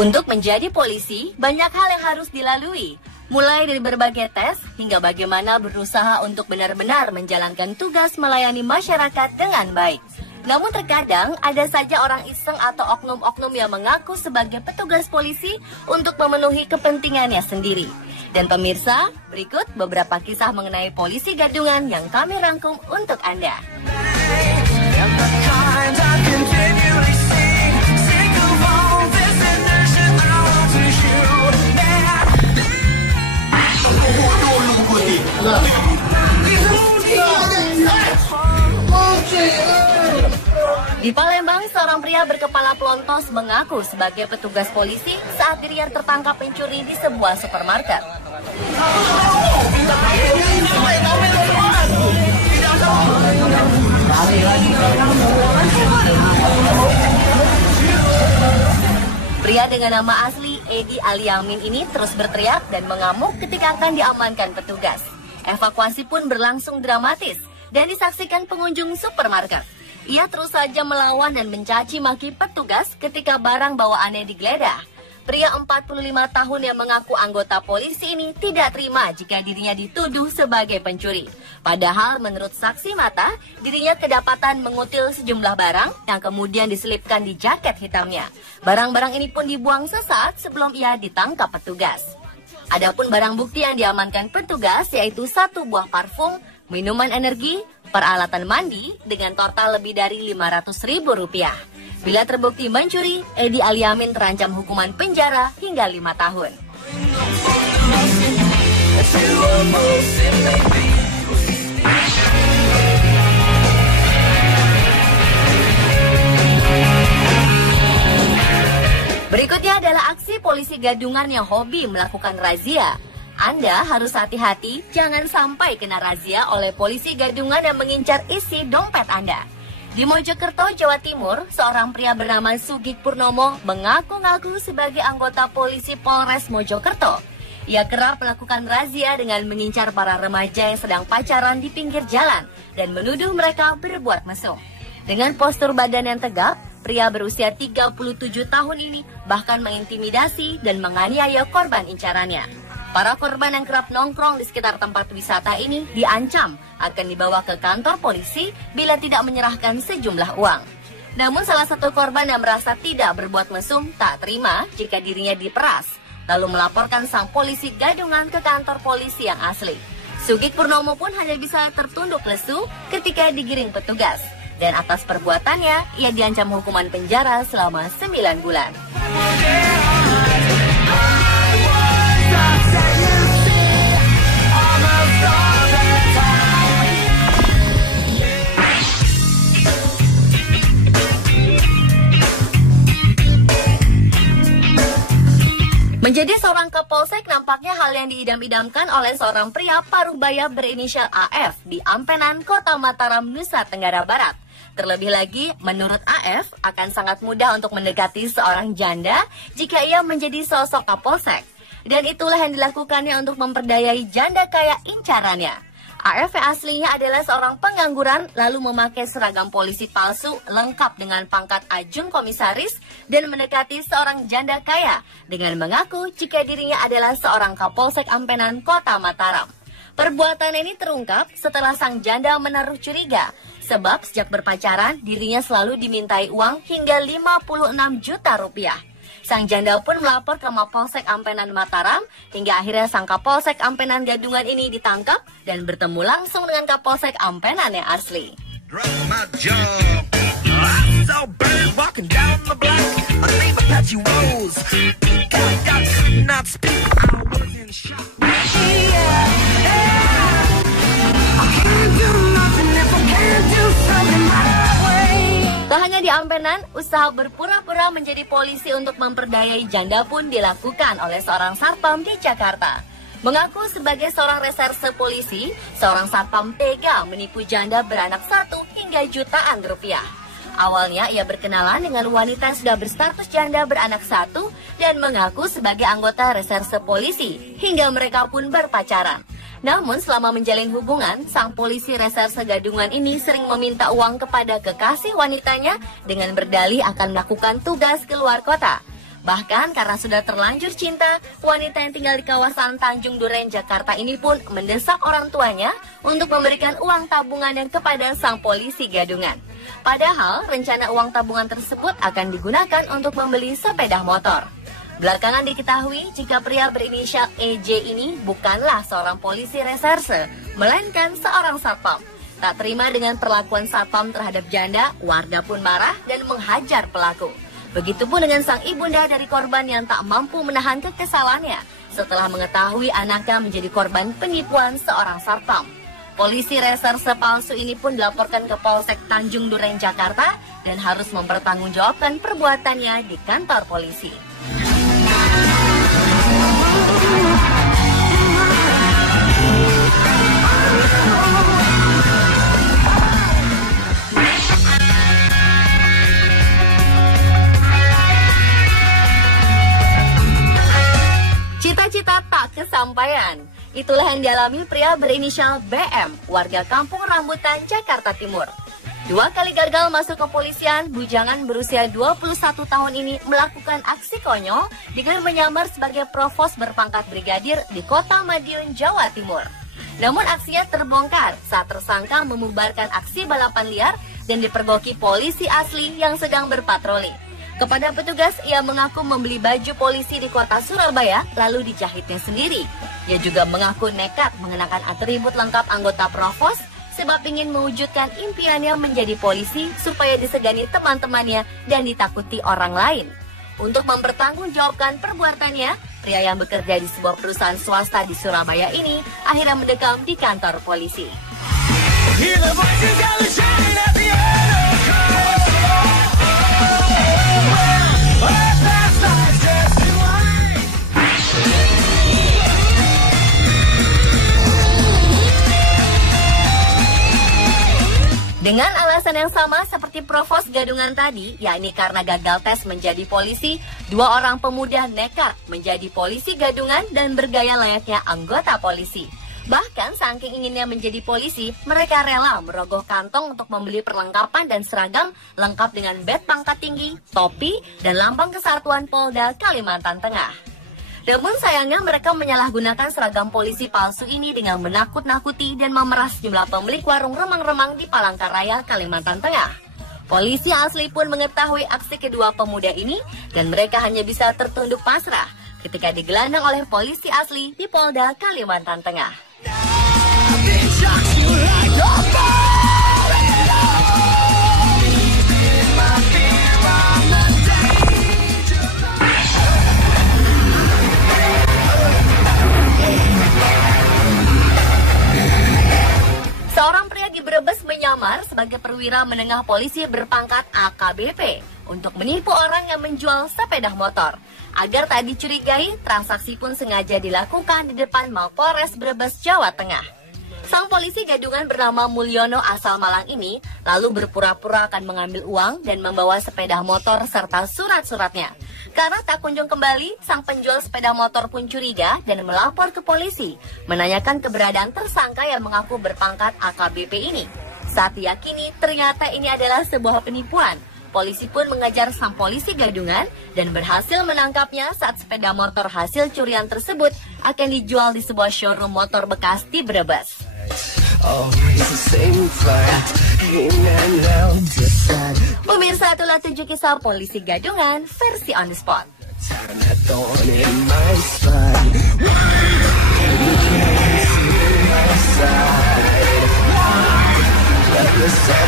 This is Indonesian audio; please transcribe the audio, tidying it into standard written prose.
Untuk menjadi polisi, banyak hal yang harus dilalui. Mulai dari berbagai tes, hingga bagaimana berusaha untuk benar-benar menjalankan tugas melayani masyarakat dengan baik. Namun terkadang ada saja orang iseng atau oknum-oknum yang mengaku sebagai petugas polisi untuk memenuhi kepentingannya sendiri. Dan pemirsa, berikut beberapa kisah mengenai polisi gadungan yang kami rangkum untuk Anda. Di Palembang, seorang pria berkepala pelontos mengaku sebagai petugas polisi saat dirinya tertangkap pencuri di sebuah supermarket. Pria dengan nama asli Edi Aliamin ini terus berteriak dan mengamuk ketika akan diamankan petugas. Evakuasi pun berlangsung dramatis dan disaksikan pengunjung supermarket. Ia terus saja melawan dan mencaci maki petugas ketika barang bawaannya digeledah. Pria 45 tahun yang mengaku anggota polisi ini tidak terima jika dirinya dituduh sebagai pencuri. Padahal menurut saksi mata, dirinya kedapatan mengutil sejumlah barang yang kemudian diselipkan di jaket hitamnya. Barang-barang ini pun dibuang sesaat sebelum ia ditangkap petugas. Adapun barang bukti yang diamankan petugas yaitu 1 buah parfum, minuman energi, peralatan mandi dengan total lebih dari Rp500.000. Bila terbukti mencuri, Edi Aliamin terancam hukuman penjara hingga 5 tahun. Berikutnya adalah aksi polisi gadungan yang hobi melakukan razia. Anda harus hati-hati, jangan sampai kena razia oleh polisi gadungan yang mengincar isi dompet Anda. Di Mojokerto, Jawa Timur, seorang pria bernama Sugik Purnomo mengaku-ngaku sebagai anggota polisi Polres Mojokerto. Ia kerap melakukan razia dengan mengincar para remaja yang sedang pacaran di pinggir jalan dan menuduh mereka berbuat mesum. Dengan postur badan yang tegap, pria berusia 37 tahun ini bahkan mengintimidasi dan menganiaya korban incarannya. Para korban yang kerap nongkrong di sekitar tempat wisata ini diancam akan dibawa ke kantor polisi bila tidak menyerahkan sejumlah uang. Namun salah satu korban yang merasa tidak berbuat mesum tak terima jika dirinya diperas, lalu melaporkan sang polisi gadungan ke kantor polisi yang asli. Sugik Purnomo pun hanya bisa tertunduk lesu ketika digiring petugas. Dan atas perbuatannya, ia diancam hukuman penjara selama 9 bulan. Menjadi seorang kapolsek nampaknya hal yang diidam-idamkan oleh seorang pria Parubaya berinisial AF di Ampenan, Kota Mataram, Nusa Tenggara Barat. Terlebih lagi, menurut AF akan sangat mudah untuk mendekati seorang janda jika ia menjadi sosok kapolsek. Dan itulah yang dilakukannya untuk memperdayai janda kaya incarannya. AF aslinya adalah seorang pengangguran lalu memakai seragam polisi palsu lengkap dengan pangkat ajung komisaris dan mendekati seorang janda kaya dengan mengaku jika dirinya adalah seorang kapolsek Ampenan, Kota Mataram. Perbuatan ini terungkap setelah sang janda menaruh curiga sebab sejak berpacaran dirinya selalu dimintai uang hingga Rp56 juta. Sang janda pun melapor ke Mapolsek Ampenan Mataram hingga akhirnya sang Kapolsek Ampenan gadungan ini ditangkap dan bertemu langsung dengan Kapolsek Ampenan yang asli. Tak hanya di Ampenan, usaha berpura-pura menjadi polisi untuk memperdayai janda pun dilakukan oleh seorang satpam di Jakarta. Mengaku sebagai seorang reserse polisi, seorang satpam tega menipu janda beranak 1 hingga jutaan rupiah. Awalnya ia berkenalan dengan wanita yang sudah berstatus janda beranak 1 dan mengaku sebagai anggota reserse polisi hingga mereka pun berpacaran. Namun selama menjalin hubungan, sang polisi reserse gadungan ini sering meminta uang kepada kekasih wanitanya dengan berdalih akan melakukan tugas keluar kota. Bahkan karena sudah terlanjur cinta, wanita yang tinggal di kawasan Tanjung Duren, Jakarta ini pun mendesak orang tuanya untuk memberikan uang tabungan kepada sang polisi gadungan. Padahal rencana uang tabungan tersebut akan digunakan untuk membeli sepeda motor. Belakangan diketahui jika pria berinisial EJ ini bukanlah seorang polisi reserse, melainkan seorang satpam. Tak terima dengan perlakuan satpam terhadap janda, warga pun marah dan menghajar pelaku. Begitupun dengan sang ibunda dari korban yang tak mampu menahan kekesalannya setelah mengetahui anaknya menjadi korban penipuan seorang satpam. Polisi reserse palsu ini pun dilaporkan ke Polsek Tanjung Duren, Jakarta dan harus mempertanggungjawabkan perbuatannya di kantor polisi. Cita-cita tak kesampaian. Itulah yang dialami pria berinisial BM, warga Kampung Rambutan, Jakarta Timur. 2 kali gagal masuk kepolisian, bujangan berusia 21 tahun ini melakukan aksi konyol dengan menyamar sebagai provos berpangkat brigadir di Kota Madiun, Jawa Timur. Namun aksinya terbongkar saat tersangka membubarkan aksi balapan liar dan dipergoki polisi asli yang sedang berpatroli. Kepada petugas, ia mengaku membeli baju polisi di kota Surabaya, lalu dijahitnya sendiri. Ia juga mengaku nekat mengenakan atribut lengkap anggota Provos, sebab ingin mewujudkan impiannya menjadi polisi supaya disegani teman-temannya dan ditakuti orang lain. Untuk mempertanggungjawabkan perbuatannya, pria yang bekerja di sebuah perusahaan swasta di Surabaya ini akhirnya mendekam di kantor polisi. Dengan alasan yang sama seperti provos gadungan tadi, yakni karena gagal tes menjadi polisi, 2 orang pemuda nekat menjadi polisi gadungan dan bergaya layaknya anggota polisi. Bahkan saking inginnya menjadi polisi, mereka rela merogoh kantong untuk membeli perlengkapan dan seragam lengkap dengan badge pangkat tinggi, topi, dan lambang kesatuan Polda Kalimantan Tengah. Namun sayangnya mereka menyalahgunakan seragam polisi palsu ini dengan menakut-nakuti dan memeras jumlah pemilik warung remang-remang di Palangkaraya, Kalimantan Tengah. Polisi asli pun mengetahui aksi kedua pemuda ini dan mereka hanya bisa tertunduk pasrah ketika digelandang oleh polisi asli di Polda Kalimantan Tengah. Seorang pria di Brebes menyamar sebagai perwira menengah polisi berpangkat AKBP untuk menipu orang yang menjual sepeda motor. Agar tak dicurigai, transaksi pun sengaja dilakukan di depan Mapolres Brebes, Jawa Tengah. Sang polisi gadungan bernama Mulyono asal Malang ini lalu berpura-pura akan mengambil uang dan membawa sepeda motor serta surat-suratnya. Karena tak kunjung kembali, sang penjual sepeda motor pun curiga dan melapor ke polisi, menanyakan keberadaan tersangka yang mengaku berpangkat AKBP ini. Saat diyakini ternyata ini adalah sebuah penipuan, polisi pun mengejar sang polisi gadungan dan berhasil menangkapnya saat sepeda motor hasil curian tersebut akan dijual di sebuah showroom motor bekas di Brebes. Pemirsa, itulah 7 kisah polisi gadungan versi on the spot. Let